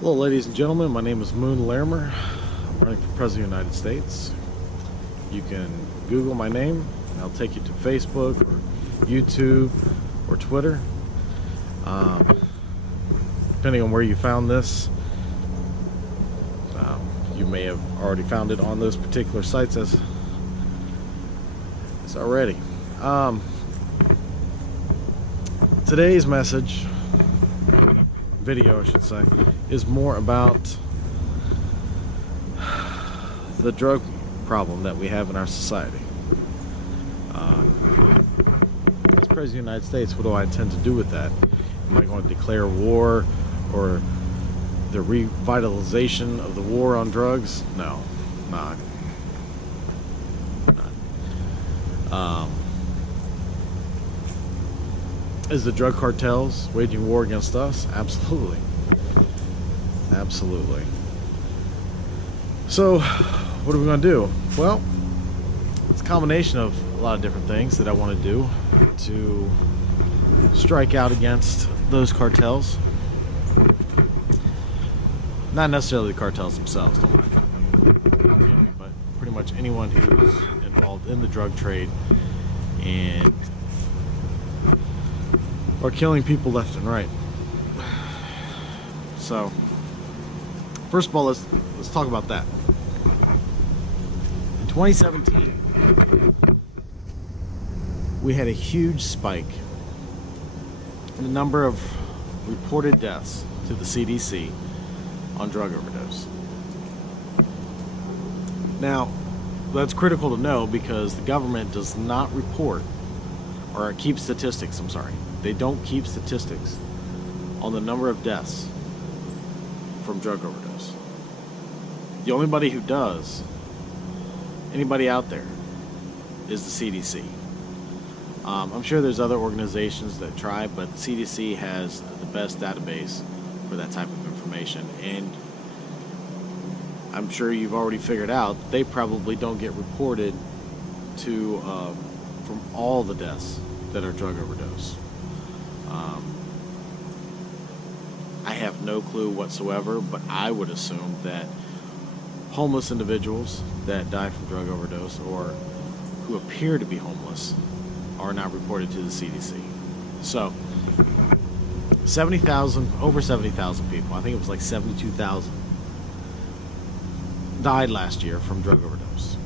Hello, ladies and gentlemen. My name is Moon Larimer. I'm running for President of the United States. You can Google my name, and I'll take you to Facebook or YouTube or Twitter. Depending on where you found this, you may have already found it on those particular sites as already. Today's message, video I should say, is more about the drug problem that we have in our society. As President of the United States, what do I intend to do with that? Am I going to declare war or the revitalization of the war on drugs? No, not. Is the drug cartels waging war against us? Absolutely. Absolutely. So, what are we going to do? Well, it's a combination of a lot of different things that I want to do to strike out against those cartels. Not necessarily the cartels themselves, but pretty much anyone who's involved in the drug trade and are killing people left and right. So, first of all, let's talk about that. In 2017, we had a huge spike in the number of reported deaths to the CDC on drug overdose. Now, that's critical to know because the government does not report or keep statistics, I'm sorry. They don't keep statistics on the number of deaths from drug overdose. The only body who does, anybody out there, is the CDC. I'm sure there's other organizations that try, but the CDC has the best database for that type of information. And I'm sure you've already figured out they probably don't get reported to from all the deaths that are drug overdose. I have no clue whatsoever, but I would assume that homeless individuals that die from drug overdose or who appear to be homeless are not reported to the CDC. So, 70,000, over 70,000 people, I think it was like 72,000, died last year from drug overdose.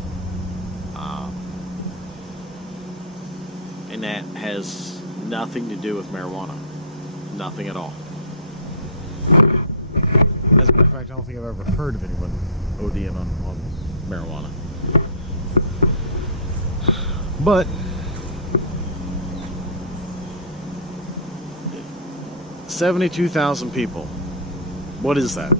And that has nothing to do with marijuana. Nothing at all. As a matter of fact, I don't think I've ever heard of anyone ODing on marijuana. But 72,000 people. What is that?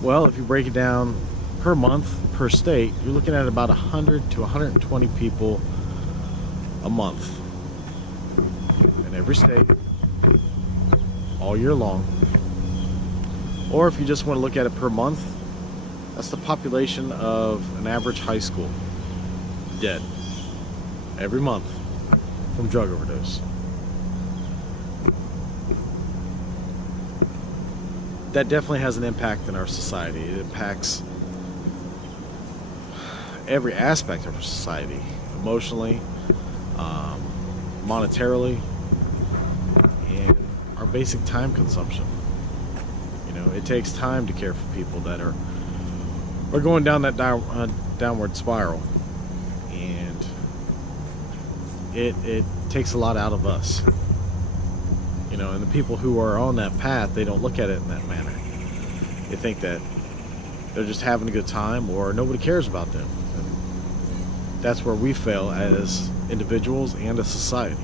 Well, if you break it down per month, per state, you're looking at about 100 to 120 people a month in every state, all year long. Or if you just want to look at it per month, that's the population of an average high school dead every month from drug overdose. That definitely has an impact in our society. It impacts every aspect of our society, emotionally, monetarily, and our basic time consumption. You know, it takes time to care for people that are going down that downward spiral, and it takes a lot out of us. You know, and the people who are on that path, they don't look at it in that manner. They think that they're just having a good time or nobody cares about them. And that's where we fail as individuals and as society.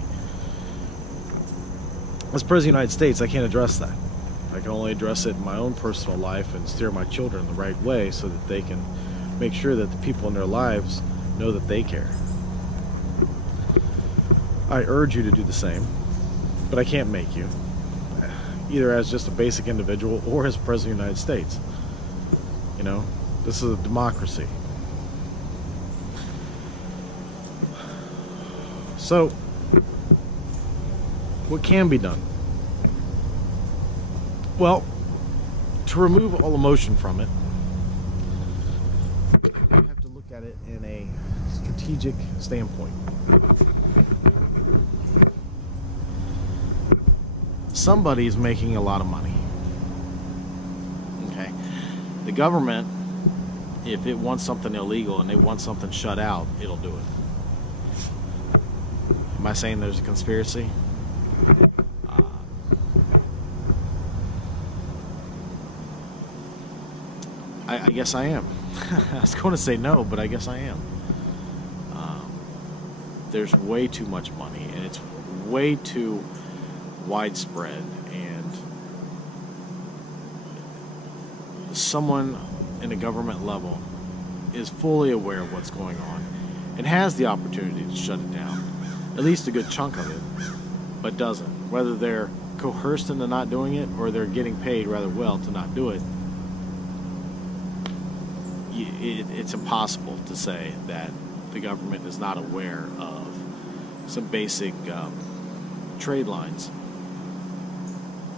As President of the United States, I can't address that. I can only address it in my own personal life and steer my children the right way so that they can make sure that the people in their lives know that they care. I urge you to do the same, but I can't make you, either as just a basic individual or as President of the United States. You know, this is a democracy. So, what can be done? Well, to remove all emotion from it, you have to look at it in a strategic standpoint. Somebody's making a lot of money. Okay? The government, if it wants something illegal and they want something shut out, it'll do it. Am I saying there's a conspiracy? I guess I am. I was going to say no, but I guess I am. There's way too much money, and it's way too widespread, and someone in a government level is fully aware of what's going on and has the opportunity to shut it down, at least a good chunk of it, but doesn't. Whether they're coerced into not doing it or they're getting paid rather well to not do it, it's impossible to say that the government is not aware of some basic trade lines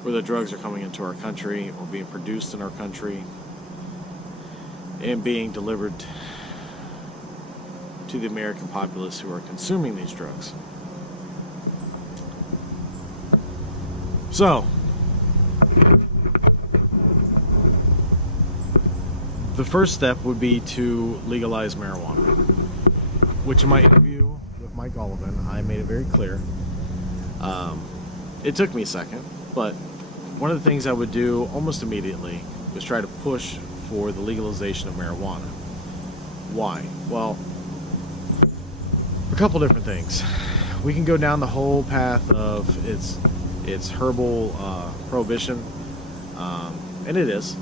where the drugs are coming into our country or being produced in our country and being delivered to the American populace who are consuming these drugs. So, the first step would be to legalize marijuana, which in my interview with Mike Olivan, I made it very clear. It took me a second, but one of the things I would do almost immediately was try to push for the legalization of marijuana. Why? Well, a couple different things. We can go down the whole path of its herbal prohibition, and it is.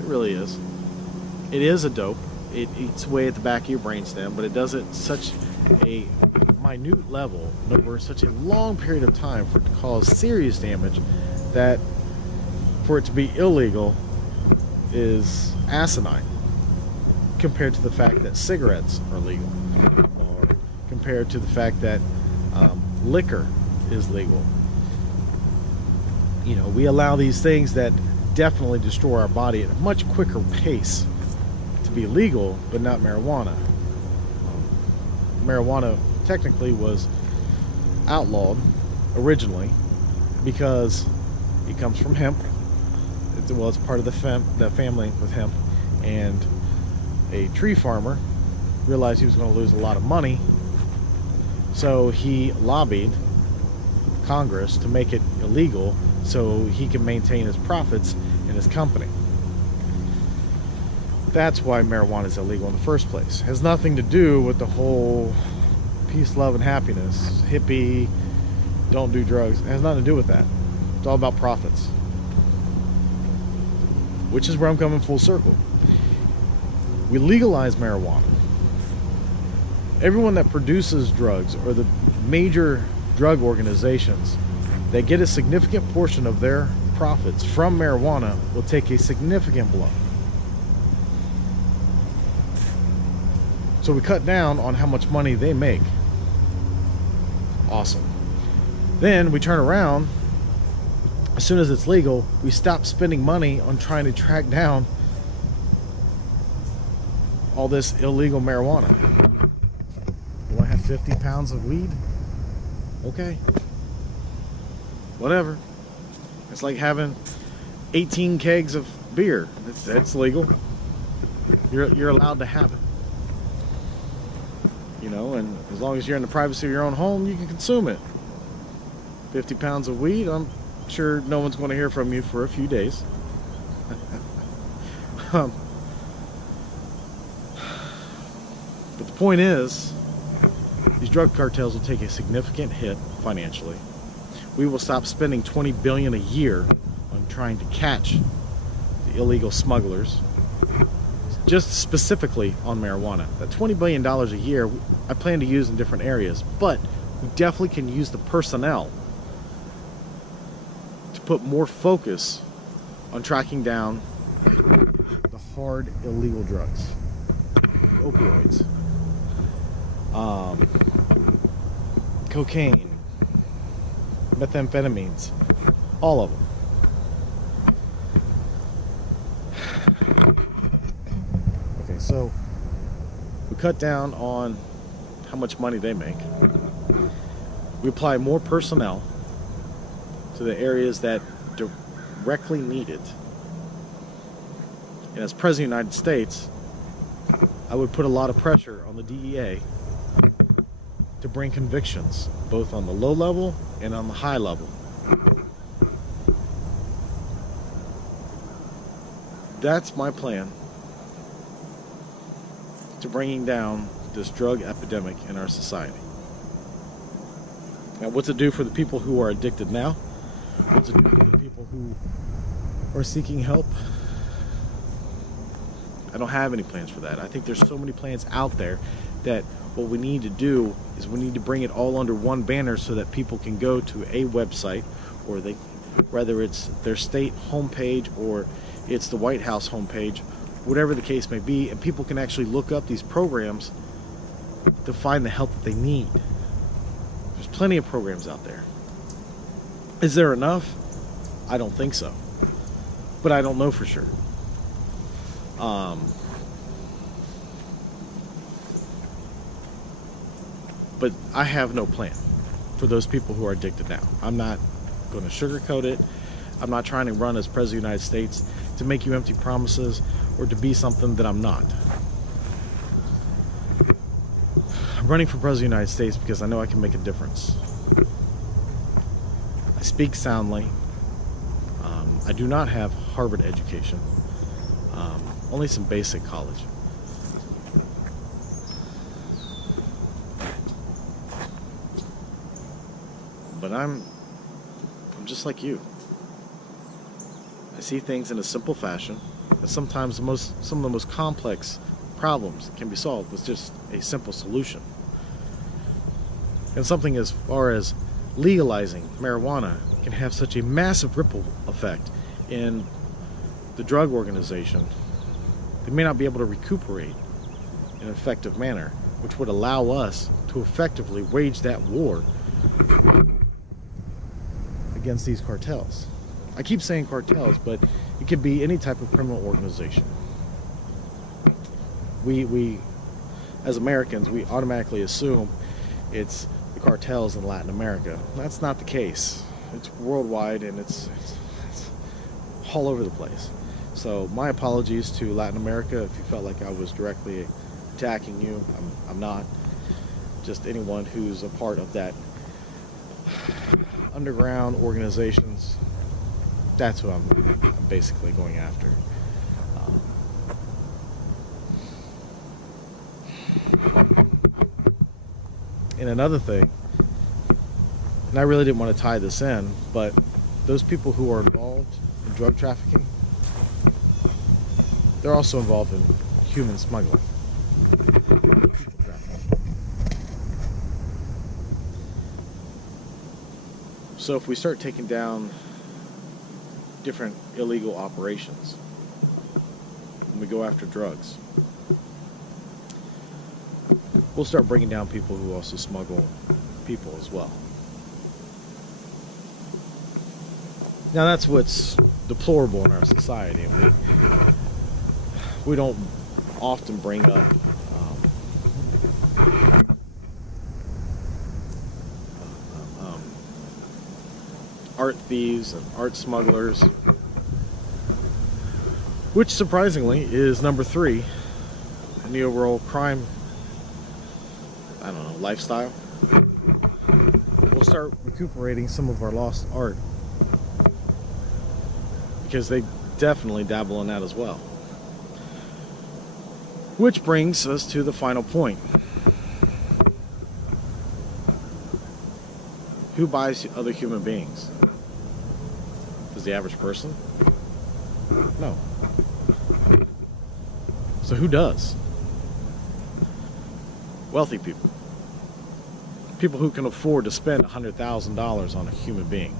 It really is. It is a dope. It eats away at the back of your brainstem, but it does it such a minute level and over such a long period of time for it to cause serious damage that for it to be illegal is asinine compared to the fact that cigarettes are legal, or compared to the fact that liquor is legal. You know, we allow these things that definitely destroy our body at a much quicker pace to be legal, but not marijuana. Marijuana technically was outlawed originally because it comes from hemp. It's part of the family with hemp, and a tree farmer realized he was going to lose a lot of money, so he lobbied Congress to make it illegal so he can maintain his profits in his company. That's why marijuana is illegal in the first place. It has nothing to do with the whole peace, love, and happiness, hippie, don't do drugs. It has nothing to do with that. It's all about profits. Which is where I'm coming full circle. We legalize marijuana. Everyone that produces drugs, or the major drug organizations that get a significant portion of their profits from marijuana, will take a significant blow. So we cut down on how much money they make. Awesome. Then we turn around, as soon as it's legal, we stop spending money on trying to track down all this illegal marijuana. Do I have 50 pounds of weed? Okay. Whatever. It's like having 18 kegs of beer. That's legal. You're allowed to have it. You know, and as long as you're in the privacy of your own home, you can consume it. 50 pounds of weed, I'm sure no one's going to hear from you for a few days. But the point is, these drug cartels will take a significant hit financially. We will stop spending $20 billion a year on trying to catch the illegal smugglers, just specifically on marijuana. That $20 billion a year, I plan to use in different areas, but we definitely can use the personnel to put more focus on tracking down the hard illegal drugs, opioids, cocaine, methamphetamines, all of them. We cut down on how much money they make. We apply more personnel to the areas that directly need it. And as President of the United States, I would put a lot of pressure on the DEA to bring convictions, both on the low level and on the high level. That's my plan to bringing down this drug epidemic in our society. Now, what's it do for the people who are addicted now? What's it do for the people who are seeking help? I don't have any plans for that. I think there's so many plans out there that what we need to do is we need to bring it all under one banner so that people can go to a website, or they, whether it's their state homepage or it's the White House homepage, whatever the case may be, and people can actually look up these programs to find the help that they need. There's plenty of programs out there. Is there enough? I don't think so, but I don't know for sure. But I have no plan for those people who are addicted now. I'm not going to sugarcoat it. I'm not trying to run as President of the United States to make you empty promises or to be something that I'm not. I'm running for President of the United States because I know I can make a difference. I speak soundly. I do not have Harvard education, only some basic college. But I'm just like you. I see things in a simple fashion, and sometimes some of the most complex problems can be solved with just a simple solution. And something as far as legalizing marijuana can have such a massive ripple effect in the drug organization. They may not be able to recuperate in an effective manner, which would allow us to effectively wage that war against these cartels. I keep saying cartels, but it could be any type of criminal organization. We as Americans, we automatically assume it's the cartels in Latin America. That's not the case. It's worldwide, and it's all over the place. So my apologies to Latin America if you felt like I was directly attacking you. I'm not. Just anyone who's a part of that underground organizations, that's what I'm basically going after. And another thing, and I really didn't want to tie this in, but those people who are involved in drug trafficking, they're also involved in human smuggling. So if we start taking down different illegal operations, and we go after drugs, we'll start bringing down people who also smuggle people as well. Now that's what's deplorable in our society. And we don't often bring up art thieves and art smugglers, which surprisingly is number 3 in the overall crime, I don't know, lifestyle. We'll start recuperating some of our lost art because they definitely dabble in that as well. Which brings us to the final point. Who buys other human beings? Does the average person? No. So who does? Wealthy people. People who can afford to spend $100,000 on a human being.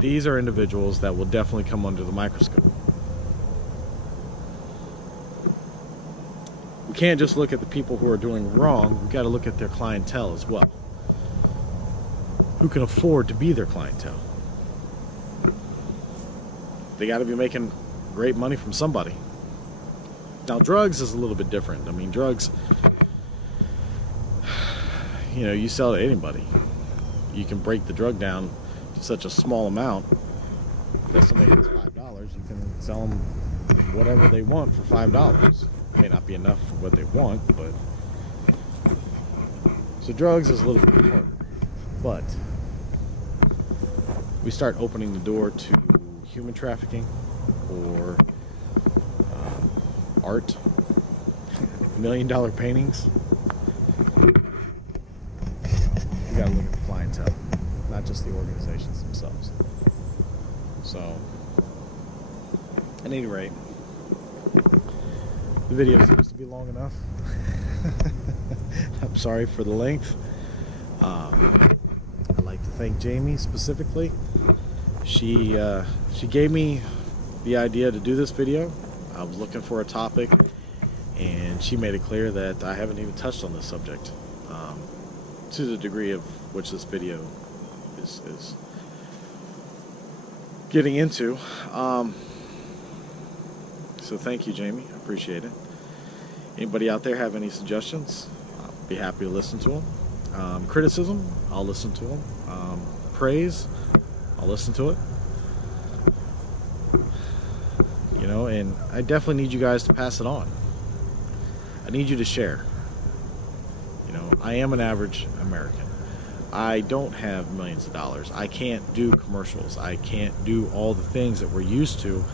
These are individuals that will definitely come under the microscope. We can't just look at the people who are doing wrong, we've got to look at their clientele as well. Who can afford to be their clientele? They got to be making great money from somebody. Now, drugs is a little bit different. I mean, drugs, you know, you sell to anybody. You can break the drug down to such a small amount that somebody has $5. You can sell them whatever they want for $5. May not be enough for what they want, but so drugs is a little bit harder. But we start opening the door to human trafficking or art, $1 million paintings. We gotta look at the clientele, not just the organizations themselves. So, at any rate, the video seems to be long enough. I'm sorry for the length. I'd like to thank Jamie specifically. She gave me the idea to do this video. I was looking for a topic, and she made it clear that I haven't even touched on this subject to the degree of which this video is getting into. So thank you, Jamie. I appreciate it. Anybody out there have any suggestions? I'll be happy to listen to them. Criticism, I'll listen to them. Praise, I'll listen to it. You know, and I definitely need you guys to pass it on. I need you to share. You know, I am an average American. I don't have millions of dollars. I can't do commercials. I can't do all the things that we're used to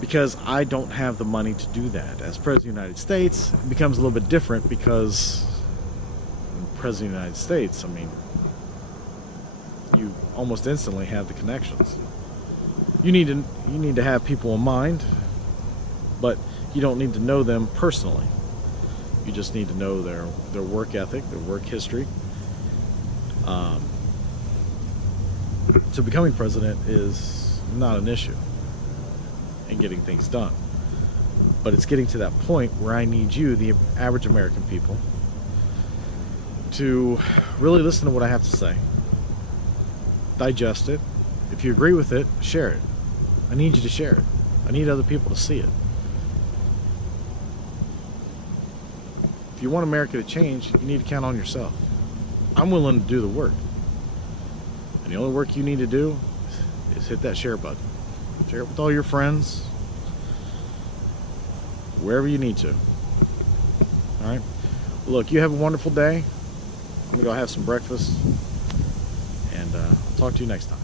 because I don't have the money to do that. As President of the United States, it becomes a little bit different because President of the United States, I mean, you almost instantly have the connections. You need to have people in mind, but you don't need to know them personally. You just need to know their work ethic, their work history. So becoming president is not an issue in getting things done. But it's getting to that point where I need you, the average American people, to really listen to what I have to say. Digest it. If you agree with it, share it. I need you to share it. I need other people to see it. If you want America to change, you need to count on yourself. I'm willing to do the work. And the only work you need to do is hit that share button. Share it with all your friends, wherever you need to. Alright? Look, you have a wonderful day. I'm going to go have some breakfast. And I'll talk to you next time.